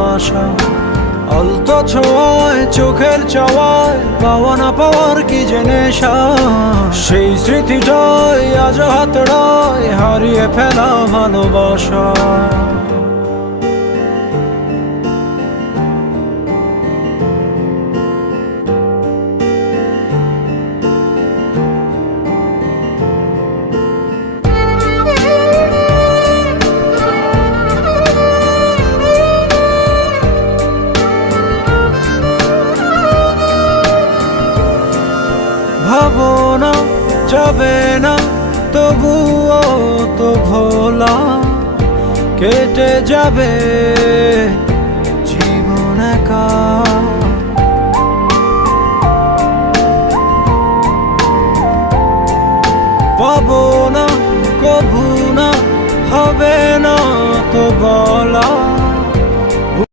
ভালোবাসা। আলতো ছোঁয়ায় চোখের চাওয়ায় পাওয়া না পাওয়ার কি যে নেশা, সেই স্মৃতিটাই আজ হাতড়ায় হারিয়ে ফেলা ভালোবাসা। ভাবনা যাবে না তবুও তো ভোলা কেটে যাবে